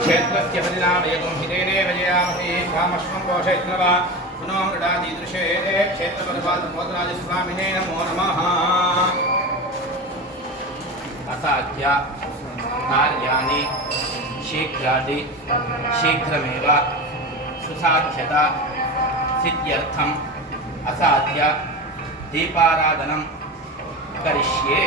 क्षेत्रस्य प्रतिलाभयतुं हितेनेव जयामसि कामश्वं पोषयित्न वा पुनो मृडादीदृशे क्षेत्रपरिपालमोदराजस्वामिने नमो नमः असाध्य कार्याणि शीघ्रादि शीघ्रमेव सुसाध्यता सिद्ध्यर्थम् असाध्य दीपाराधनं करिष्ये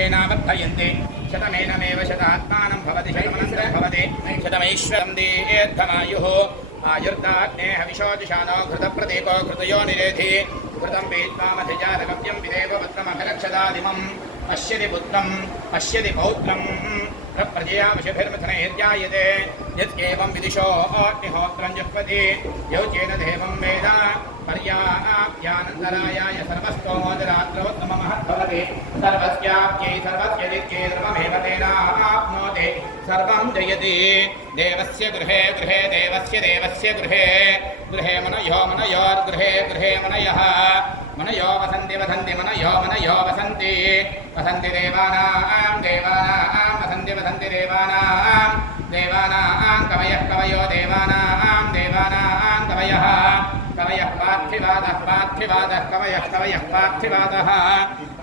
ఏనావర్ధయంతి శతమేనమేవ శతాత్మానం భవతి శతమనంతరం భవతి శతమైశ్వరం దీర్ఘమాయుః ఆయుర్దాగ్నే హవిషోదిశానో ఘృతప్రదీపో ఘృతయో నిరేధి ఘృతం పీత్వామధిజాతగవ్యం విదేవ పత్రమభిరక్షదాదిమం పశ్యతి పుత్రం పశ్యతి పౌత్రం प्रजयामशभिर्मथनैर्जायते यत्केवं विदिशो अग्निहोत्रं जुह्वति यौ चेन देवं वेद पर्याप्यानन्तरायाय सर्वस्तोमोदरात्रवत्तममहद्भवति सर्वस्याप्यै सर्वस्य दिक्ये सर्वमेव तेनाप्नोति, सर्वं जयति। देवस्य गृहे गृहे देवस्य देवस्य गृहे गृहे मनयो मनयोर्गृहे, गृहे मनयः। मनयो वसन्ति वसन्ति, मनयो मनयो वसन्ति। वसन्ति देवानां देवानां। पार्थिवादः कवयः कवयः पार्थिवादः।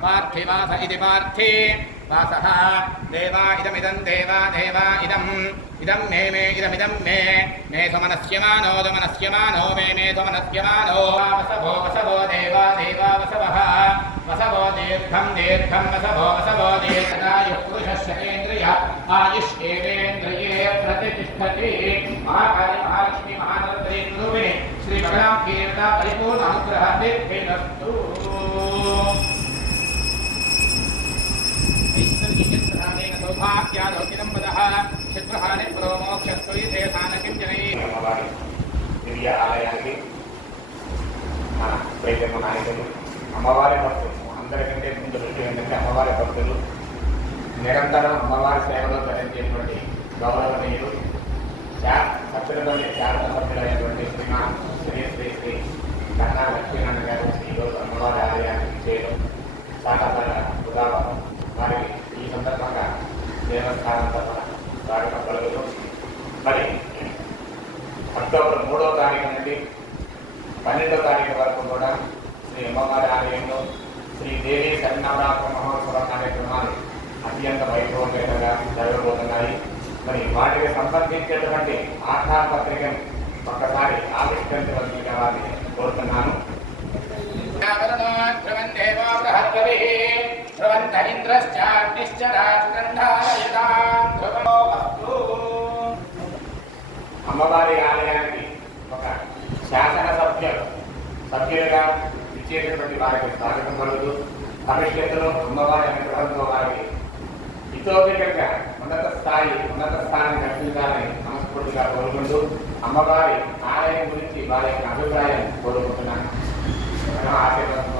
पार्थिवास इति पार्थि। वासः। देवा इदमिदं, देवा देवा इदम्। इदं मे मे, इदमिदं मे। मे समनस्यमानो दमनस्यमानो मे मे समनस्यमानो वसवो वसवो, देवा देवा, वसवः। वसवो दीर्घं दीर्घं, वसवो वसवो दीर्घदायुः। पुरुषस्य केन्द्रिय आयुष् एवेन्द्रिये प्रतिष्ठति। महाकाली महालक्ष्मी महातन्त्री श्रीमकलां कीर्ता परि పరిపూర్ణ అనుగ్రహ సిద్ధిరస్తు ఐశ్వర్యచిత్రహానేన సౌభాగ్యాదౌకినం వదః చిత్రహాని ప్రోమోక్షస్త్వయితే సానకించనై అమ్మవారి ఆలయానికి మన నాయకులు అమ్మవారి భక్తులు అందరికంటే ముందు దృష్టి ఏంటంటే అమ్మవారి భక్తులు నిరంతరం అమ్మవారి సేవలో ధరించేటువంటి గౌరవనీయులు శా- శారద సభ్యులైనటువంటి శ్రీమాన్ శ్రీ శ్రీ శ్రీ కన్నా లక్ష్మీనారాయణ గారు ఈరోజు అమ్మవారి ఆలయానికి చేయడం సాకారమైన ఉదాహరణ. వారికి ఈ సందర్భంగా దేవస్థానం తరఫున స్వాగతం పలుకుతూ మరి అక్టోబర్ మూడో తారీఖు నుండి పన్నెండో తారీఖు వరకు కూడా శ్రీ అమ్మవారి ఆలయంలో శ్రీదేవి దేవి శరణవరాత్రి మహోత్సవ కార్యక్రమాలు అత్యంత వైభవంగా జరగబోతున్నాయి. మరి వాటికి సంబంధించినటువంటి ఆధార పత్రికను ఒక్కసారి ఆవిష్కరించవలసిందిగా ముఖ్యంగా ఇచ్చేటటువంటి వారికి స్వాగతం కలదు భవిష్యత్తులో అమ్మవారి అనుగ్రహంతో వారికి ఇతోపికంగా ఉన్నత స్థాయి ఉన్నత స్థానాన్ని కల్పించాలని మనస్ఫూర్తిగా కోరుకుంటూ అమ్మవారి ఆలయం గురించి వారి యొక్క అభిప్రాయం కోరుకుంటున్నాను. ఆశీర్వాదం